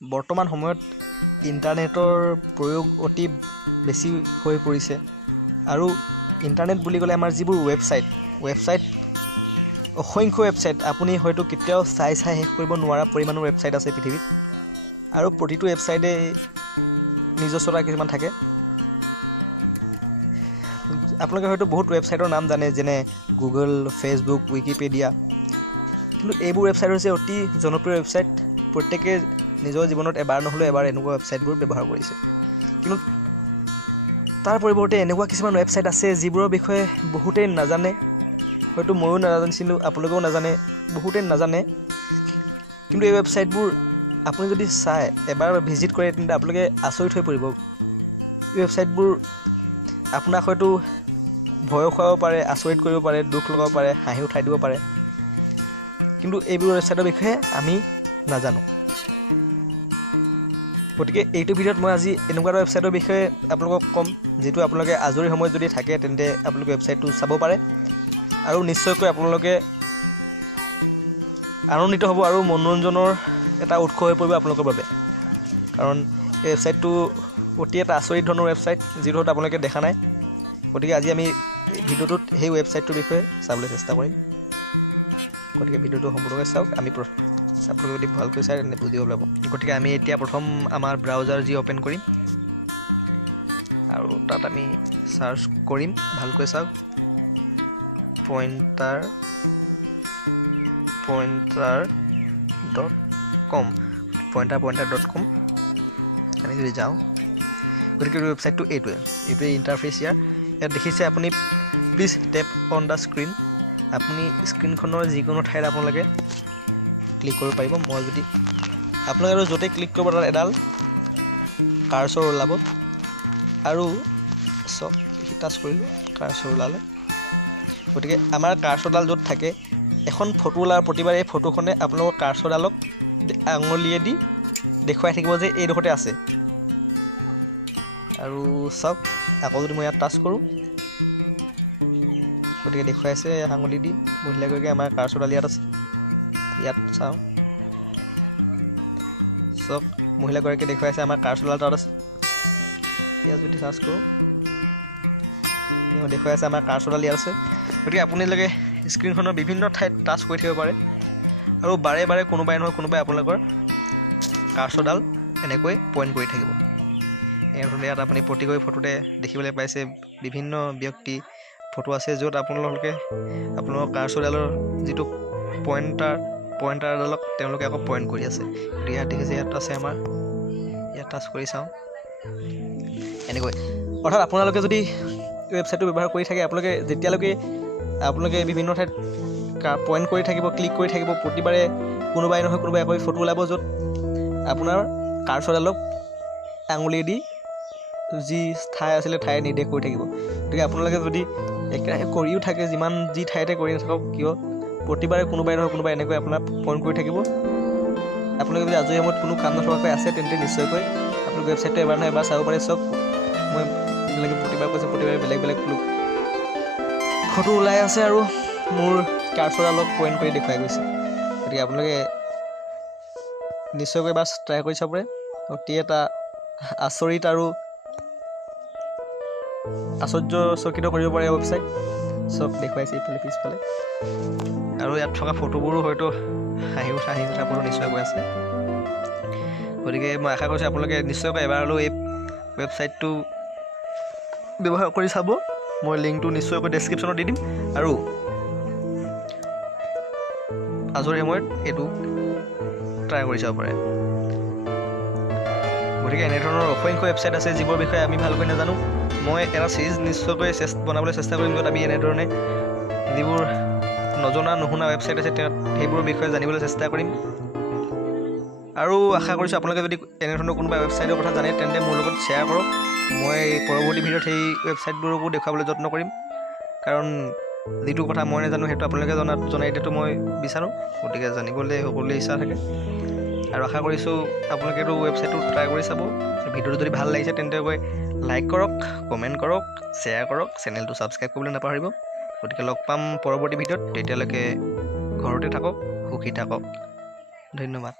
বৰ্তমান সময়ত ইণ্টাৰনেটৰ প্ৰয়োগ অতি বেছি হৈ পৰিছে আৰু ইণ্টাৰনেট বুলি ক'লে আমাৰ যিবোৰ ৱেবছাইট অসংখ্য ৱেবছাইট আপুনি হয়তো কেতিয়াও চাই শেষ কৰিব নোৱাৰা পৰিমাণৰ ৱেবছাইট আছে পৃথিৱীত আৰু প্ৰতিটো ৱেবছাইটে নিজস্বতা কিছুমান থাকে। আপোনালোকে হয়তো বহুত ৱেবছাইটৰ নাম জানে, যেনে গুগল, ফেচবুক, উইকিপিডিয়া, কিন্তু এইবোৰ ৱেবছাইট হৈছে অতি জনপ্ৰিয় ৱেবছাইট। প্ৰত্যেকে নিজৰ জীৱনত এবাৰ নহ'লেও এবাৰ এনেকুৱা ৱেবছাইটবোৰ ব্যৱহাৰ কৰিছে। কিন্তু তাৰ পৰিৱৰ্তে এনেকুৱা কিছুমান ৱেবছাইট আছে যিবোৰৰ বিষয়ে বহুতেই নাজানে, হয়তো ময়ো নাজানিছিলোঁ, আপোনালোকেও নাজানে, বহুতেই নাজানে। কিন্তু এই ৱেবছাইটবোৰ আপুনি যদি চাই এবাৰ ভিজিট কৰে তেন্তে আপোনালোকে আচৰিত হৈ পৰিব। এই ৱেবছাইটবোৰ আপোনাক হয়তো ভয় খুৱাব পাৰে, আচৰিত কৰিব পাৰে, দুখ লগাব পাৰে, হাঁহি উঠাই দিব পাৰে, কিন্তু এইবোৰ ৱেবছাইটৰ বিষয়ে আমি নাজানো। গতিকে এইটো ভিডিঅ'ত মই আজি এনেকুৱা এটা ৱেবছাইটৰ বিষয়ে আপোনালোকক ক'ম, যিটো আপোনালোকে আজৰি সময়ত যদি থাকে তেন্তে আপোনালোকে ৱেবছাইটটো চাব পাৰে আৰু নিশ্চয়কৈ আপোনালোকে আনন্দিত হ'ব আৰু মনোৰঞ্জনৰ এটা উৎস হৈ পৰিব আপোনালোকৰ বাবে। কাৰণ এই ৱেবছাইটটো অতি এটা আচৰিত ধৰণৰ ৱেবছাইট, যিটো আপোনালোকে দেখা নাই। গতিকে আজি আমি ভিডিঅ'টোত সেই ৱেবছাইটটোৰ বিষয়ে চাবলৈ চেষ্টা কৰিম। গতিকে ভিডিঅ'টো সম্পূৰ্ণকৈ চাওক। আপোনালোকে যদি ভালকৈ চাই তেন্তে বুজিব পাৰিব। গতিকে আমি এতিয়া প্ৰথম আমাৰ ব্ৰাউজাৰ যি অ'পেন কৰিম আৰু তাত আমি চাৰ্চ কৰিম, ভালকৈ চাওক, pointer.com আমি যদি যাওঁ, গতিকে ৱেবছাইটটো এইটোৱে ইণ্টাৰফেচ। ইয়াত দেখিছে আপুনি, please tap on the screen. আপুনি স্ক্ৰীনখনৰ যিকোনো ঠাইত আপোনালোকে ক্লিক কৰিব পাৰিব। মই যদি আপোনালোকে আৰু য'তে ক্লিক কৰিব তাত এডাল কাৰ্চৰ ওলাব আৰু চব টাচ কৰিলোঁ, কাৰ্চৰ ওলালে। গতিকে আমাৰ কাৰ্চৰডাল য'ত থাকে, এখন ফটো ওলাৰ প্ৰতিবাৰে এই ফটোখনে আপোনালোকৰ কাৰ্চৰডালক আঙুলিয়েদি দেখুৱাই থাকিব যে এইডোখৰতে আছে। আৰু চাওক, আকৌ যদি মই ইয়াত টাচ কৰোঁ, গতিকে দেখুৱাইছে আঙুলি দি মহিলাগৰাকী আমাৰ কাৰ্চৰডাল ইয়াত আছে। ইয়াত চাওঁ, চব মহিলাগৰাকীয়ে দেখুৱাইছে আমাৰ কাৰ্চৰডাল তাত আছে। ইয়াত যদি চাৰ্চ কৰোঁ, দেখুৱাইছে আমাৰ কাৰ্চৰডাল ইয়াত আছে। গতিকে আপোনালোকে স্ক্ৰীনখনৰ বিভিন্ন ঠাইত টাচ কৰি থাকিব পাৰে আৰু বাৰে বাৰে কোনোবাই নহয় কোনোবাই আপোনালোকৰ কাৰ্চৰডাল এনেকৈ পইণ্ট কৰি থাকিব। এনেধৰণে ইয়াত আপুনি প্ৰতিকৈ ফটোতে দেখিবলৈ পাইছে বিভিন্ন ব্যক্তি ফটো আছে, য'ত আপোনালোকৰ কাৰ্চৰডালৰ যিটো পইণ্টাৰডালক তেওঁলোকে আকৌ পইণ্ট কৰি আছে। গতিকে ইয়াত দেখিছে, ইয়াত আছে আমাৰ, ইয়াত টাচ কৰি চাওঁ এনেকৈ। অৰ্থাৎ আপোনালোকে যদি ৱেবছাইটটো ব্যৱহাৰ কৰি থাকে, যেতিয়ালৈকে আপোনালোকে বিভিন্ন ঠাইত পইণ্ট কৰি থাকিব, ক্লিক কৰি থাকিব, প্ৰতিবাৰে কোনোবাই নহয় কোনোবাই আকৌ ফটো ওলাব, য'ত আপোনাৰ কাৰ্চৰডালক আঙুলিয়েদি যি ঠাই আছিলে ঠাই নিৰ্দেশ কৰি থাকিব। গতিকে আপোনালোকে যদি একেৰাহে কৰিও থাকে, যি ঠাইতে কৰি নাথাকক কিয়, প্ৰতিবাৰে কোনোবাই নহয় কোনোবাই এনেকৈ আপোনাৰ পইণ্ট কৰি থাকিব। আপোনালোকে যদি আজৰি সময়ত কোনো কাম নথকাকৈ আছে তেন্তে নিশ্চয়কৈ আপোনালোকে ৱেবছাইটটো এবাৰ নহয় এবাৰ চাব পাৰে। চব মই প্ৰতিবাৰে কৈছোঁ, প্ৰতিবাৰে বেলেগ বেলেগ ফটো ওলাই আছে আৰু মোৰ কাৰ্চৰডালক পইণ্ট কৰি দেখুৱাই গৈছে। গতিকে আপোনালোকে নিশ্চয়কৈ এবাৰ ট্ৰাই কৰি চাব পাৰে। অতি এটা আচৰিত আৰু আশ্চৰ্যচকিত কৰিব পাৰে ৱেবছাইট। চব দেখুৱাইছে ইফালে পিছফালে, আৰু ইয়াত থকা ফটোবোৰো হয়তো হাঁহি উঠা ফটো নিশ্চয়কৈ আছে। গতিকে মই আশা কৰিছোঁ আপোনালোকে নিশ্চয়কৈ এবাৰ হ'লেও এই ৱেবছাইটটো ব্যৱহাৰ কৰি চাব। মই লিংকটো নিশ্চয়কৈ ডেছক্ৰিপশ্যনত দি দিম আৰু আজৰি সময়ত এইটো ট্ৰাই কৰি চাব পাৰে। গতিকে এনেধৰণৰ অসংখ্য ৱেবছাইট আছে যিবোৰৰ বিষয়ে আমি ভালকৈ নাজানো। মই এটা চিৰিজ নিশ্চয়কৈ বনাবলৈ চেষ্টা কৰিম, য'ত আমি এনেধৰণে যিবোৰ নজনা নুশুনা ৱেবছাইট আছে সেইবোৰৰ বিষয়ে জানিবলৈ চেষ্টা কৰিম। আৰু আশা কৰিছোঁ আপোনালোকে যদি এনেধৰণৰ কোনোবা ৱেবছাইটৰ কথা জানে তেন্তে মোৰ লগত শ্বেয়াৰ কৰক। মই পৰৱৰ্তী ভিডিঅ'ত সেই ৱেবছাইটবোৰকো দেখুৱাবলৈ যত্ন কৰিম, কাৰণ যিটো কথা মই নাজানো সেইটো আপোনালোকে জনাই দিয়াটো মই বিচাৰোঁ। গতিকে জানিবলৈ সকলোৱে ইচ্ছা থাকে আৰু আশা কৰিছোঁ আপোনালোকে এইটো ৱেবছাইটটো ট্ৰাই কৰি চাব। ভিডিঅ'টো যদি ভাল লাগিছে তেন্তে লাইক কৰক, কমেণ্ট কৰক, শ্বেয়াৰ কৰক, চেনেলটো ছাবস্ক্ৰাইব কৰিবলৈ নাপাহৰিব। গতিকে লগ পাম পৰৱৰ্তী ভিডিঅ'ত। তেতিয়ালৈকে ঘৰতে থাকক, সুখী থাকক। ধন্যবাদ।